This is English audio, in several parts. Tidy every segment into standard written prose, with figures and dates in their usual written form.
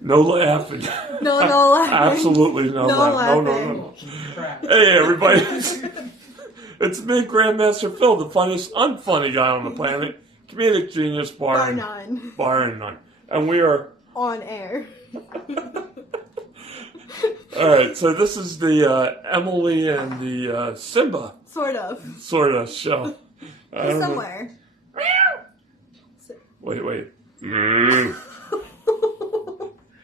No laughing. No laughing. Absolutely no laughing. No. Hey, everybody. It's me, Grandmaster Phil, the funniest, unfunny guy on the planet. Comedic genius, bar none. Bar none. And we are... on air. Alright, so this is the Emily and the Simba. Sort of show. Somewhere. Wait.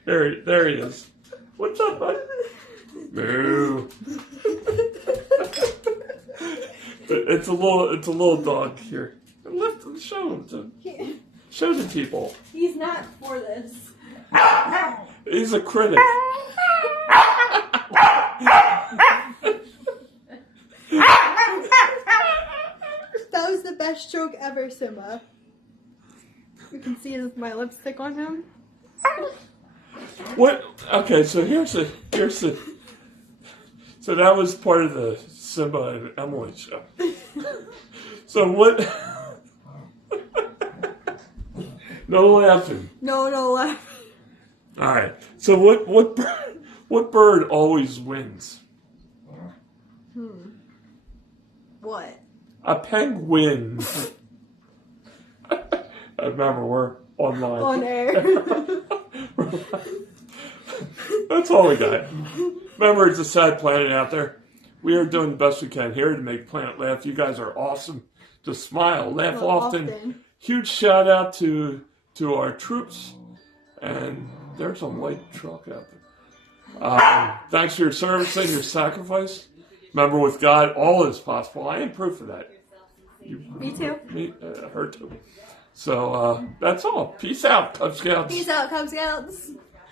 There he is. What's up, bud? Moo. It's a little dog here. Lift him, show the people. He's not for this. He's a critic. That was the best joke ever, Simba. You can see my lipstick on him. What? Okay, so here's the. So that was part of the Simba and Emily show. So what? No laughing. No laughing. All right. So what bird always wins? What? A penguin. Remember, we're online. On air. That's all we got. Remember, it's a sad planet out there. We are doing the best we can here to make planet laugh. You guys are awesome. Just smile, laugh often. Huge shout out to our troops. And there's a white truck out there. Thanks for your service and your sacrifice. Remember, with God, all is possible. I am proof of that. Me too. Her too. So that's all. Peace out, Cub Scouts. Peace out, Cub Scouts.